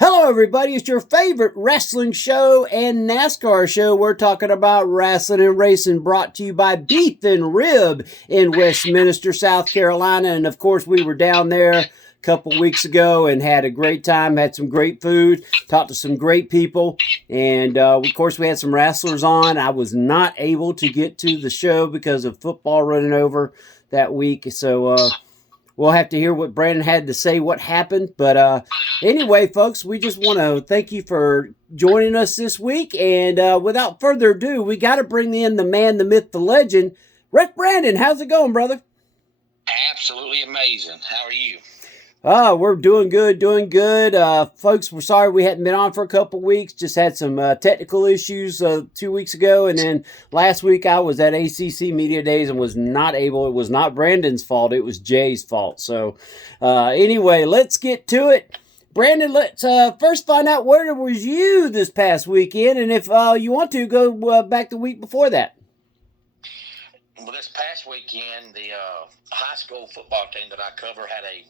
Hello, everybody. It's your favorite wrestling show and NASCAR show. We're talking about Rasslin and Racin, brought to you by Beef and Rib in Westminster, South Carolina. And of course, we were down there a couple weeks ago and had a great time, had some great food, talked to some great people. And of course, we had some wrestlers on. I was not able to get to the show because of football running over that week. So, we'll have to hear what Brandon had to say, what happened. But anyway, folks, we just want to thank you for joining us this week. And without further ado, we got to bring in the man, the myth, the legend, Rep Brandon. How's it going, brother? Absolutely amazing. How are you? We're doing good, doing good. Folks, we're sorry we hadn't been on for a couple weeks. Just had some technical issues 2 weeks ago. And then last week I was at ACC Media Days and was not able. It was not Brandon's fault. It was Jay's fault. So anyway, let's get to it. Brandon, let's first find out where was you this past weekend. And if you want to, go back the week before that. Well, this past weekend, the high school football team that I cover had a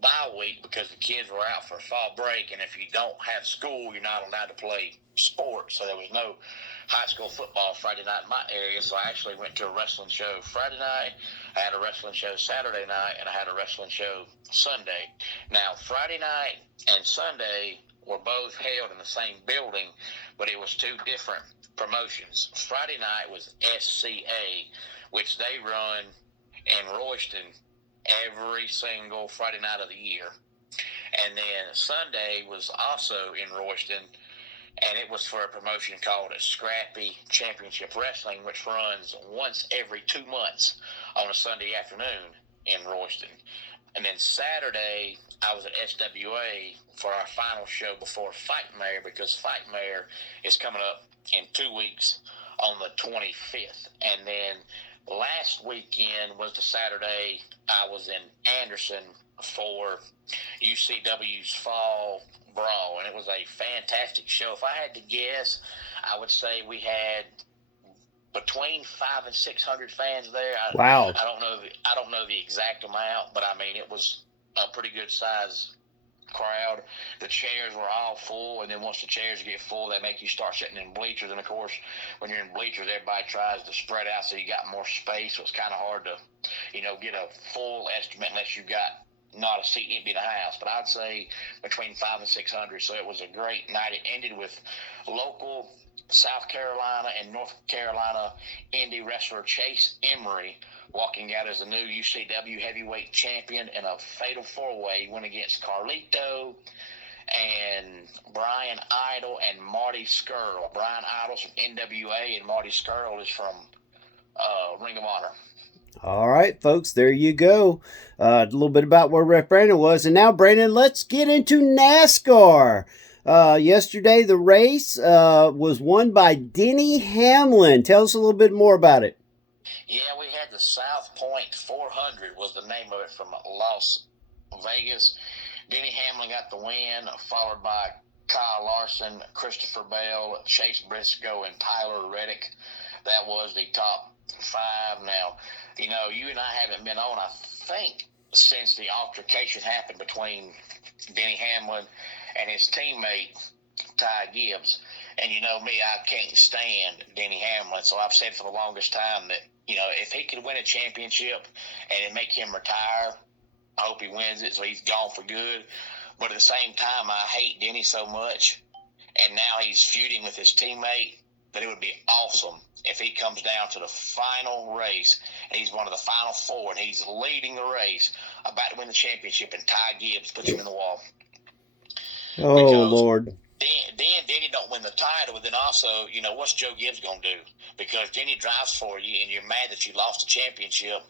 bye week because the kids were out for fall break, and if you don't have school, you're not allowed to play sports. So there was no high school football Friday night in my area, so I actually went to a wrestling show Friday night. I had a wrestling show Saturday night, and I had a wrestling show Sunday. Now, Friday night and Sunday were both held in the same building, but it was two different promotions. Friday night was SCA, which they run in Royston every single Friday night of the year. And then Sunday was also in Royston, and it was for a promotion called a Scrappy Championship Wrestling, which runs once every 2 months on a Sunday afternoon in Royston. And then Saturday, I was at SWA for our final show before Fightmare, because Fightmare is coming up in 2 weeks on the 25th. And then last weekend was the Saturday I was in Anderson for UCW's Fall Brawl, and it was a fantastic show. If I had to guess, I would say we had between 500 and 600 fans there. Wow. I don't know the exact amount, but I mean it was a pretty good size crowd. The chairs were all full, and then once the chairs get full, they make you start sitting in bleachers. And of course, when you're in bleachers, everybody tries to spread out so you got more space. So it's kind of hard to, get a full estimate unless you got not a seat empty in the house. But I'd say between 500 and 600. So it was a great night. It ended with local South Carolina and North Carolina indie wrestler Chase Emery walking out as the new UCW heavyweight champion in a fatal four-way. He went against Carlito and Brian Idol and Marty Skrull. Brian Idol's from NWA, and Marty Skrull is from Ring of Honor. All right, folks, there you go. A little bit about where Ref Brandon was. And now, Brandon, let's get into NASCAR. Yesterday, the race was won by Denny Hamlin. Tell us a little bit more about it. Yeah, we had the South Point 400 was the name of it, from Las Vegas. Denny Hamlin got the win, followed by Kyle Larson, Christopher Bell, Chase Briscoe, and Tyler Reddick. That was the top five. Now, you and I haven't been on, I think, since the altercation happened between Denny Hamlin and his teammate, Ty Gibbs. And you know me, I can't stand Denny Hamlin, so I've said for the longest time that, if he could win a championship and it make him retire, I hope he wins it so he's gone for good. But at the same time, I hate Denny so much, and now he's feuding with his teammate, that it would be awesome if he comes down to the final race and he's one of the final four and he's leading the race, about to win the championship, and Ty Gibbs puts him in the wall. Oh, Because Lord. Then Denny don't win the title, but then also, what's Joe Gibbs going to do? Because Denny drives for you, and you're mad that you lost the championship,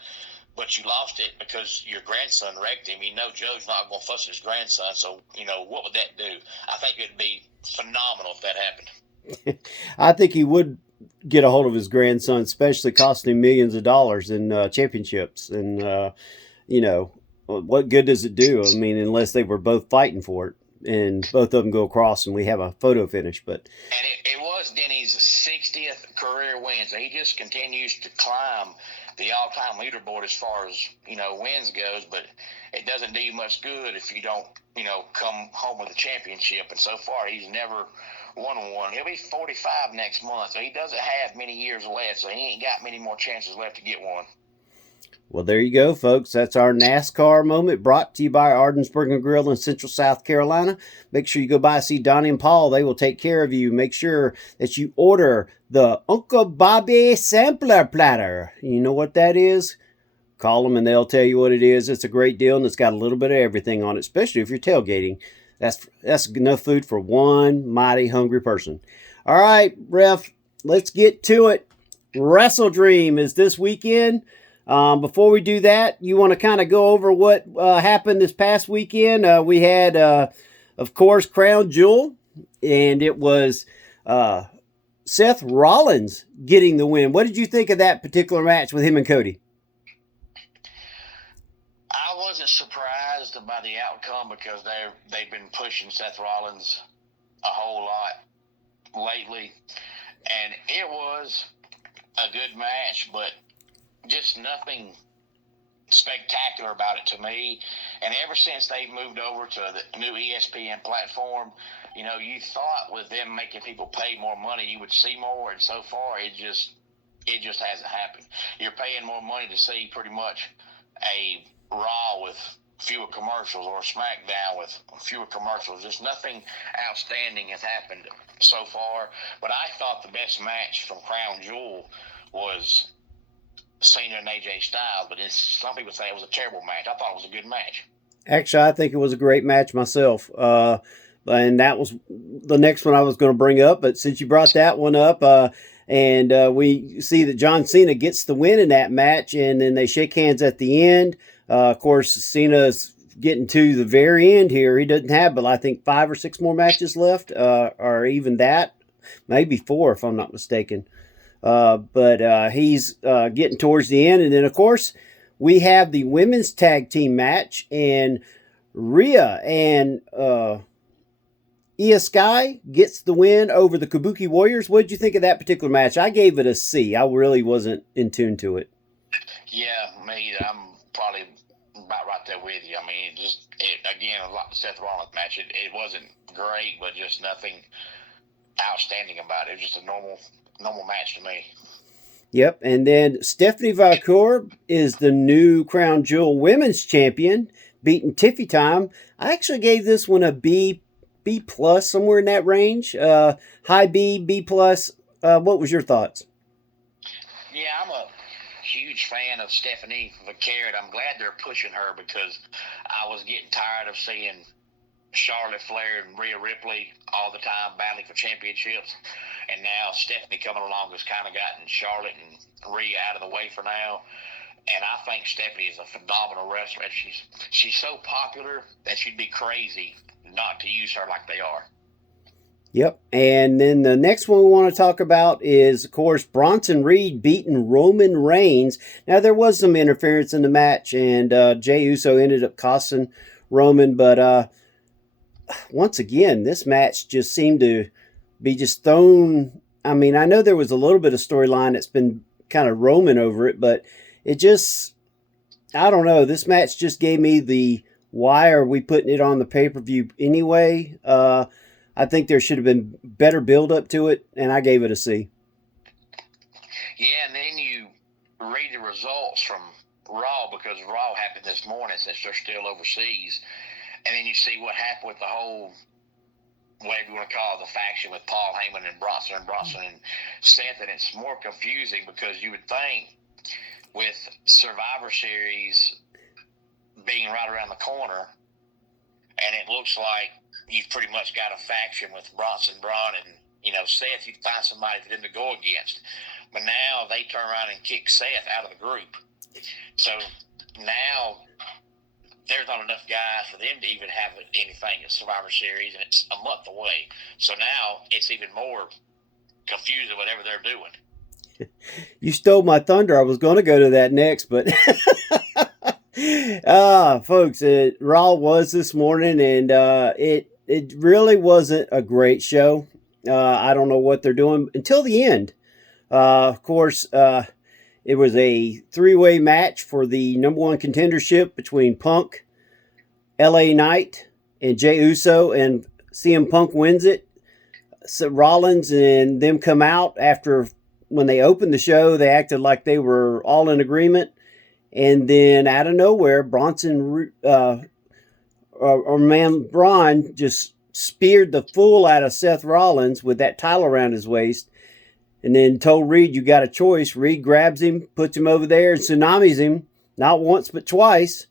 but you lost it because your grandson wrecked him. Joe's not going to fuss his grandson, so, what would that do? I think it would be phenomenal if that happened. I think he would get a hold of his grandson, especially costing him millions of dollars in championships. And, what good does it do? I mean, unless they were both fighting for it, and both of them go across and we have a photo finish. And it was Denny's 60th career win, so he just continues to climb the all-time leaderboard as far as, wins goes, but it doesn't do you much good if you don't, come home with a championship. And so far, he's never won one. He'll be 45 next month, so he doesn't have many years left, so he ain't got many more chances left to get one. Well, there you go, folks. That's our NASCAR moment brought to you by Ardensburg Grill in Central South Carolina. Make sure you go by and see Donnie and Paul. They will take care of you. Make sure that you order the Uncle Bobby Sampler Platter. You know what that is? Call them and they'll tell you what it is. It's a great deal, and it's got a little bit of everything on it, especially if you're tailgating. That's enough food for one mighty hungry person. All right, Ref, let's get to it. Wrestle Dream is this weekend. Before we do that, you want to kind of go over what happened this past weekend. We had, of course, Crown Jewel, and it was Seth Rollins getting the win. What did you think of that particular match with him and Cody? I wasn't surprised by the outcome because they've been pushing Seth Rollins a whole lot lately, and it was a good match, but just nothing spectacular about it to me. And ever since they've moved over to the new ESPN platform, you thought with them making people pay more money, you would see more, and so far it just hasn't happened. You're paying more money to see pretty much a Raw with fewer commercials or SmackDown with fewer commercials. Just nothing outstanding has happened so far. But I thought the best match from Crown Jewel was Cena and AJ Styles, but some people say it was a terrible match. I thought it was a good match. Actually, I think it was a great match myself. And that was the next one I was going to bring up. But since you brought that one up, and we see that John Cena gets the win in that match, and then they shake hands at the end. Of course, Cena's getting to the very end here. He doesn't have, but I think 5 or 6 more matches left, or even that. Maybe 4, if I'm not mistaken. But he's getting towards the end. And then, of course, we have the women's tag team match, and Rhea and Io Sky gets the win over the Kabuki Warriors. What did you think of that particular match? I gave it a C. I really wasn't in tune to it. Yeah, me, I'm probably about right there with you. I mean, again, like the Seth Rollins match, it wasn't great, but just nothing outstanding about it. It was just a normal match to me. Yep, and then Stephanie Valcour is the new Crown Jewel Women's Champion, beating Tiffy Time. I actually gave this one a B plus, somewhere in that range. High B plus. What was your thoughts? Yeah, I'm a huge fan of Stephanie Valcour. I'm glad they're pushing her because I was getting tired of seeing Charlotte Flair and Rhea Ripley all the time battling for championships, and now Stephanie coming along has kind of gotten Charlotte and Rhea out of the way for now. And I think Stephanie is a phenomenal wrestler. She's so popular that you'd be crazy not to use her like they are. Yep, and then the next one we want to talk about is, of course, Bronson Reed beating Roman Reigns. Now, there was some interference in the match, and Jey Uso ended up costing Roman, but once again, this match just seemed to be just thrown. I mean, I know there was a little bit of storyline that's been kind of roaming over it, but it just, I don't know. This match just gave me the, why are we putting it on the pay-per-view anyway? I think there should have been better build-up to it, and I gave it a C. Yeah, and then you read the results from Raw, because Raw happened this morning since they're still overseas. And then you see what happened with the whole, whatever you want to call it, the faction with Paul Heyman and Bronson and Seth. And it's more confusing because you would think with Survivor Series being right around the corner, and it looks like you've pretty much got a faction with Bronson, Braun, and Seth. You'd find somebody for them to go against. But now they turn around and kick Seth out of the group. So now there's not enough guys for them to even have anything at Survivor Series, and it's a month away. So now it's even more confusing whatever they're doing. You stole my thunder. I was going to go to that next, but folks, Raw was this morning, and it really wasn't a great show. I don't know what they're doing until the end. Of course, It was a three-way match for the number one contendership between Punk, LA Knight, and Jey Uso, and CM Punk wins it. So Rollins and them come out after, when they opened the show, they acted like they were all in agreement. And then out of nowhere, Braun just speared the fool out of Seth Rollins with that title around his waist. And then told Reed, you got a choice. Reed grabs him, puts him over there, and tsunamis him, not once but twice.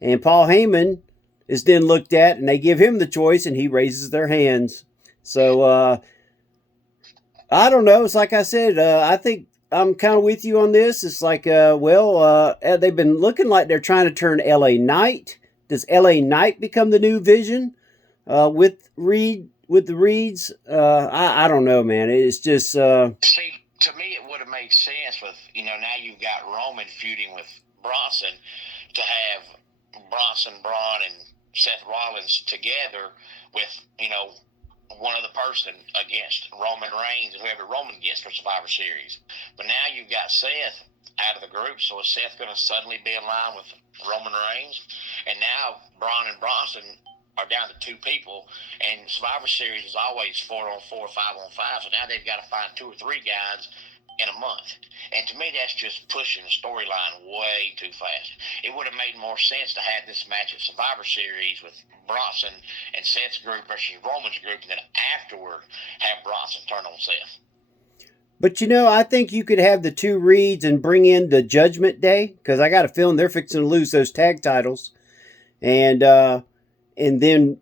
And Paul Heyman is then looked at, and they give him the choice, and he raises their hands. So, I don't know. It's like I said, I think I'm kind of with you on this. It's like, they've been looking like they're trying to turn LA Knight. Does LA Knight become the new Vision with Reed? With the Reeds, I don't know, man. It's just see, to me it would have made sense with, now you've got Roman feuding with Bronson, to have Braun and Seth Rollins together with one other person against Roman Reigns and whoever Roman gets for Survivor Series. But now you've got Seth out of the group, so is Seth going to suddenly be in line with Roman Reigns? And now Braun and Bronson are down to two people, and Survivor Series is always 4-on-4, 5-on-5, so now they've got to find 2 or 3 guys in a month. And to me, that's just pushing the storyline way too fast. It would have made more sense to have this match at Survivor Series with Bronson and Seth's group versus Roman's group, and then afterward have Bronson turn on Seth. But I think you could have the 2 Reeds and bring in the Judgment Day, because I got a feeling they're fixing to lose those tag titles. And then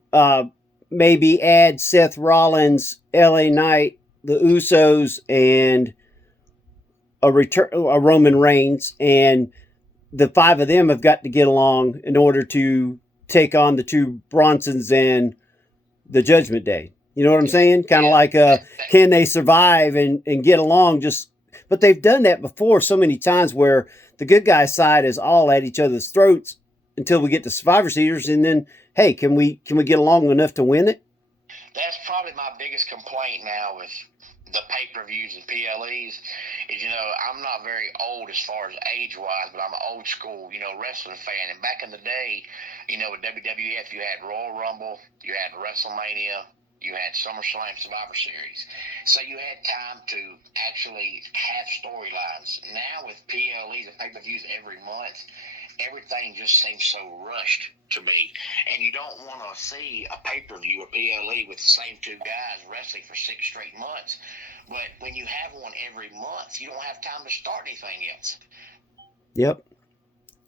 maybe add Seth Rollins, LA Knight, the Usos, and a Roman Reigns, and the 5 of them have got to get along in order to take on the 2 Bronsons and the Judgment Day. You know what I'm saying? Kind of like, can they survive and get along? But they've done that before so many times, where the good guy side is all at each other's throats until we get to Survivor Series, and then, hey, can we get along enough to win it? That's probably my biggest complaint now with the pay-per-views and PLEs is, I'm not very old as far as age-wise, but I'm an old school, wrestling fan. And back in the day, with WWF, you had Royal Rumble, you had WrestleMania, you had SummerSlam, Survivor Series. So you had time to actually have storylines. Now with PLEs and pay-per-views every month, everything just seems so rushed to me. And you don't want to see a pay-per-view or PLE with the same 2 guys wrestling for 6 straight months. But when you have one every month, you don't have time to start anything else. Yep.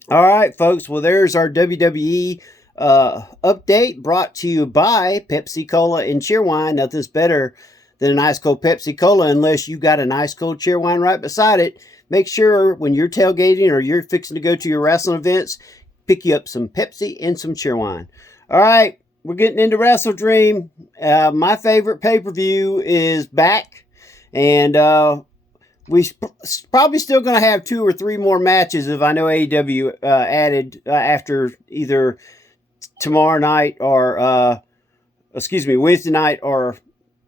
All right, folks. Well, there's our WWE update, brought to you by Pepsi Cola and Cheerwine. Nothing's better than an ice cold Pepsi Cola unless you got an ice cold Cheerwine right beside it. Make sure when you're tailgating or you're fixing to go to your wrestling events, pick you up some Pepsi and some Cheerwine. All right, we're getting into Wrestle Dream. My favorite pay-per-view is back, and we probably still going to have 2 or 3 more matches if I know AEW added after either tomorrow night or, Wednesday night or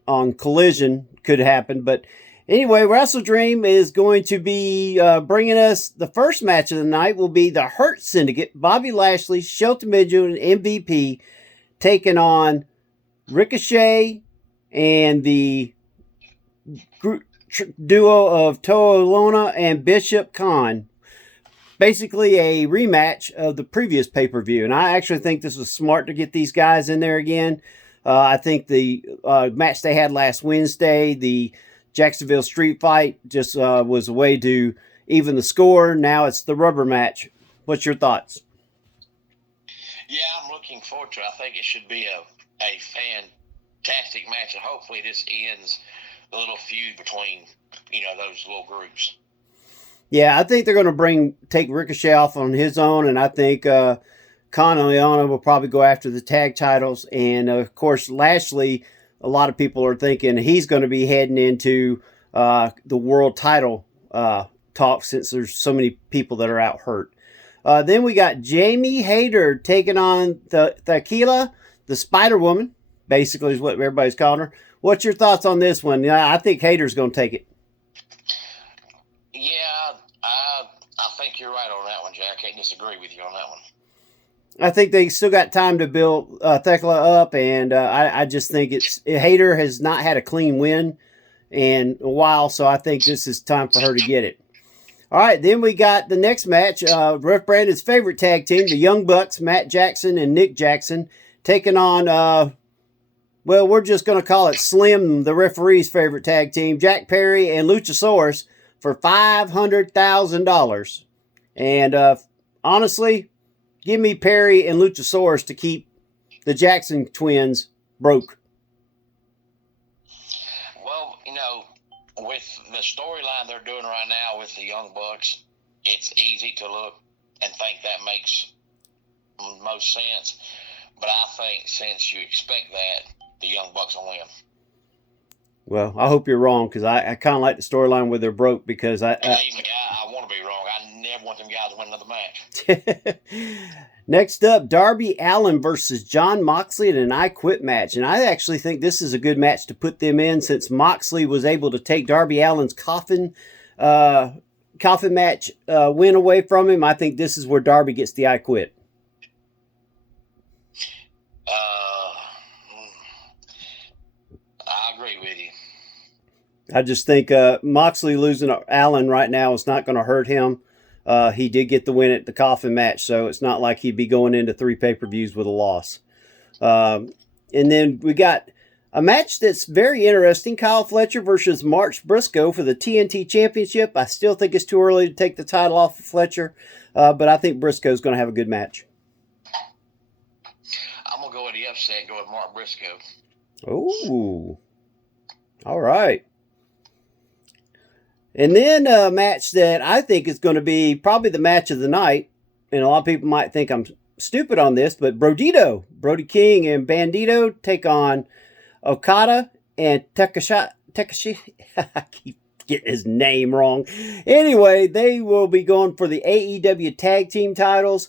on Collision could happen. But anyway, Wrestle Dream is going to be bringing us the first match of the night. Will be the Hurt Syndicate, Bobby Lashley, Shelton Benjamin, and MVP, taking on Ricochet and the duo of Toa Lona and Bishop Khan. Basically a rematch of the previous pay-per-view. And I actually think this was smart to get these guys in there again. I think the match they had last Wednesday, the Jacksonville Street Fight, just was a way to even the score. Now it's the rubber match. What's your thoughts? Yeah, I'm looking forward to it. I think it should be a fantastic match, and hopefully this ends the little feud between, those little groups. Yeah, I think they're going to take Ricochet off on his own, and I think Khan and Leona will probably go after the tag titles. And, of course, Lashley, a lot of people are thinking he's going to be heading into the world title talk, since there's so many people that are out hurt. Then we got Jamie Hayter taking on Tequila, the Spider-Woman, basically is what everybody's calling her. What's your thoughts on this one? I think Hayter's going to take it. Yeah, I think you're right on that one, Jack. I can't disagree with you on that one. I think they still got time to build Thekla up, and I just think Hayter has not had a clean win in a while, so I think this is time for her to get it. All right, then we got the next match. Ref Brandon's favorite tag team, the Young Bucks, Matt Jackson and Nick Jackson, taking on, well, we're just going to call it Slim, the referee's favorite tag team, Jack Perry and Luchasaurus, for $500,000. And honestly, give me Perry and Luchasaurus to keep the Jackson twins broke. Well, with the storyline they're doing right now with the Young Bucks, it's easy to look and think that makes most sense. But I think since you expect that, the Young Bucks will win. Well, I hope you're wrong, because I kind of like the storyline where they're broke, because I want to be wrong. I never want them guys to win another match. Next up, Darby Allin versus Jon Moxley in an I Quit match. And I actually think this is a good match to put them in, since Moxley was able to take Darby Allin's coffin match win away from him. I think this is where Darby gets the I Quit. I agree with you. I just think Moxley losing Allin right now is not going to hurt him. He did get the win at the coffin match, so it's not like he'd be going into 3 pay-per-views with a loss. And then we got a match that's very interesting, Kyle Fletcher versus Mark Briscoe for the TNT Championship. I still think it's too early to take the title off of Fletcher, but I think Briscoe's going to have a good match. I'm going to go with the upset and go with Mark Briscoe. Oh, all right. And then a match that I think is going to be probably the match of the night, and a lot of people might think I'm stupid on this, but Brody King and Bandito take on Okada and Takashi. I keep getting his name wrong. Anyway, they will be going for the AEW tag team titles.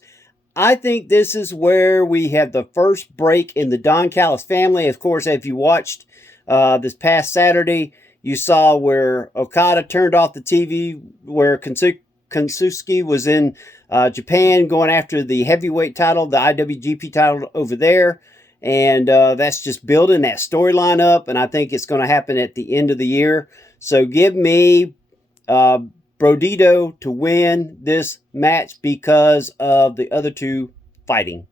I think this is where we have the first break in the Don Callis family. Of course, if you watched this past Saturday, you saw where Okada turned off the TV, where Kansuski was in Japan going after the heavyweight title, the IWGP title over there. And that's just building that storyline up. And I think it's going to happen at the end of the year. So give me Brodito to win this match because of the other two fighting.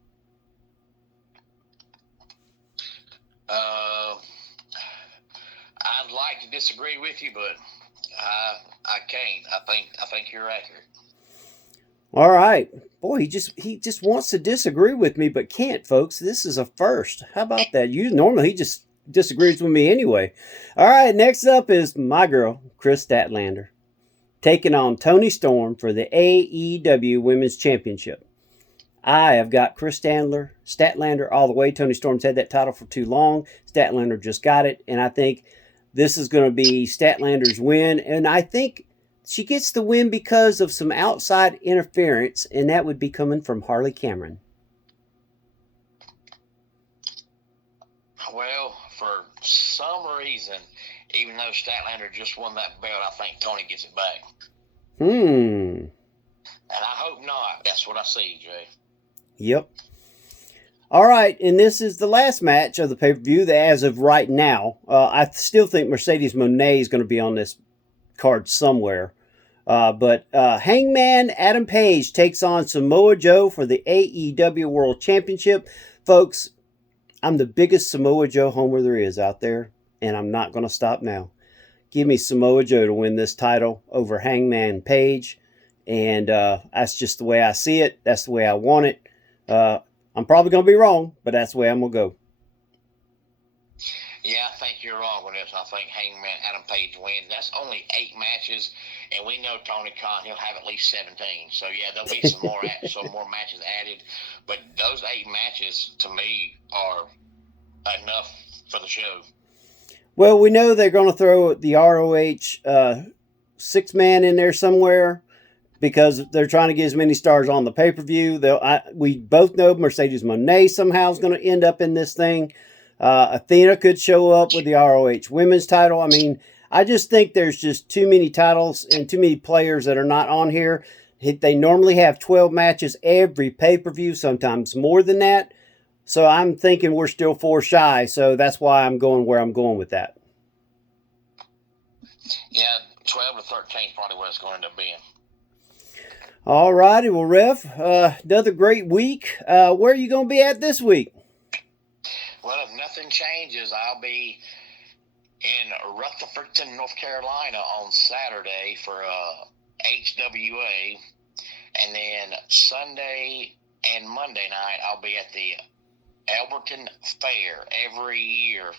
I'd like to disagree with you, but I can't. I think you're accurate. All right. Boy, he just wants to disagree with me, but can't, folks. This is a first. How about that? Normally he just disagrees with me anyway. All right, next up is my girl, Chris Statlander, taking on Toni Storm for the AEW Women's Championship. I have got Chris Statlander all the way. Toni Storm's had that title for too long. Statlander just got it, and I think this is going to be Statlander's win, and I think she gets the win because of some outside interference, and that would be coming from Harley Cameron. Well, for some reason, even though Statlander just won that belt, I think Toni gets it back. And I hope not. That's what I see, Jay. Yep. All right, and this is the last match of the pay-per-view as of right now. I still think Mercedes Moné is going to be on this card somewhere. But Hangman Adam Page takes on Samoa Joe for the AEW World Championship. Folks, I'm the biggest Samoa Joe homer there is out there, and I'm not going to stop now. Give me Samoa Joe to win this title over Hangman Page, and that's just the way I see it. That's the way I want it. I'm probably going to be wrong, but that's the way I'm going to go. Yeah, I think you're wrong on this. I think Hangman Adam Page wins. That's only 8 matches, and we know Tony Khan, he'll have at least 17. So, yeah, there'll be some more matches added. But those 8 matches, to me, are enough for the show. Well, we know they're going to throw the ROH 6-man in there somewhere, because they're trying to get as many stars on the pay-per-view. We both know Mercedes Moné somehow is going to end up in this thing. Athena could show up with the ROH women's title. I mean, I just think there's just too many titles and too many players that are not on here. They normally have 12 matches every pay-per-view, sometimes more than that. So I'm thinking we're still 4 shy. So that's why I'm going where I'm going with that. Yeah, 12 to 13 is probably what it's going to be. All righty. Well, Rev, another great week. Where are you going to be at this week? Well, if nothing changes, I'll be in Rutherford, North Carolina on Saturday for HWA. And then Sunday and Monday night, I'll be at the Elberton Fair. Every year,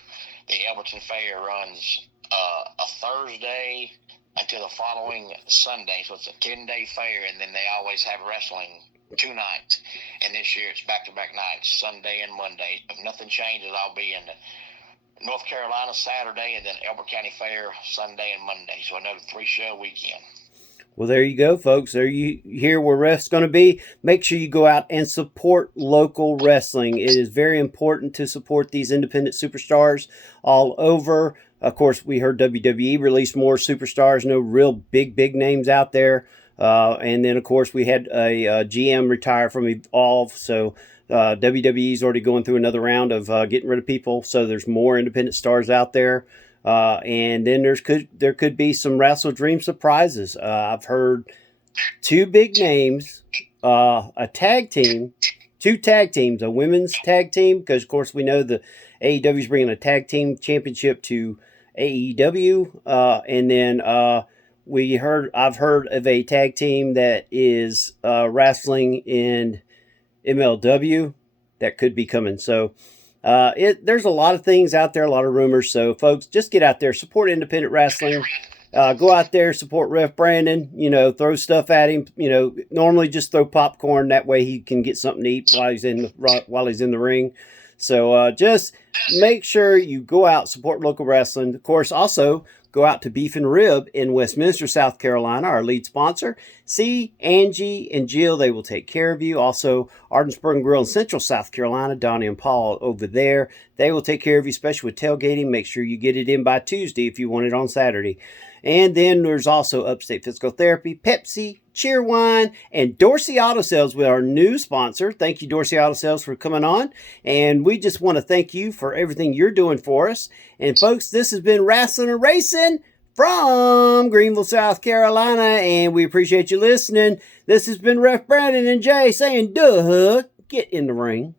the Elberton Fair runs a Thursday until the following Sunday. So it's a 10-day fair, and then they always have wrestling 2 nights. And this year it's back-to-back nights, Sunday and Monday. If nothing changes, I'll be in North Carolina Saturday, and then Elbert County Fair Sunday and Monday. So another 3-show weekend. Well, there you go, folks. There you hear where Ref's going to be. Make sure you go out and support local wrestling. It is very important to support these independent superstars all over. Of course, we heard WWE release more superstars, no real big names out there. And then, of course, we had a GM retire from Evolve. So WWE's already going through another round of getting rid of people. So there's more independent stars out there. And then there could be some Wrestle Dream surprises. I've heard 2 big names, a tag team, 2 tag teams, a women's tag team, because of course we know the AEW is bringing a tag team championship to AEW, and then I've heard of a tag team that is wrestling in MLW that could be coming. So. There's a lot of things out there, a lot of rumors. So, folks, just get out there, support independent wrestling. Go out there, support Ref Brandon. Throw stuff at him. Normally just throw popcorn. That way he can get something to eat while he's in the ring. So, just make sure you go out, support local wrestling. Of course, also go out to Beef and Rib in Westminster, South Carolina, our lead sponsor. See Angie and Jill. They will take care of you. Also, Ardensburg Grill in Central South Carolina, Donnie and Paul over there. They will take care of you, especially with tailgating. Make sure you get it in by Tuesday if you want it on Saturday. And then there's also Upstate Physical Therapy, Pepsi, Cheerwine, and Dorsey Auto Sales with our new sponsor. Thank you, Dorsey Auto Sales, for coming on. And we just want to thank you for everything you're doing for us. And folks, this has been Rasslin and Racin from Greenville, South Carolina, and we appreciate you listening. This has been Ref Brandon and Jay saying, duh, get in the ring.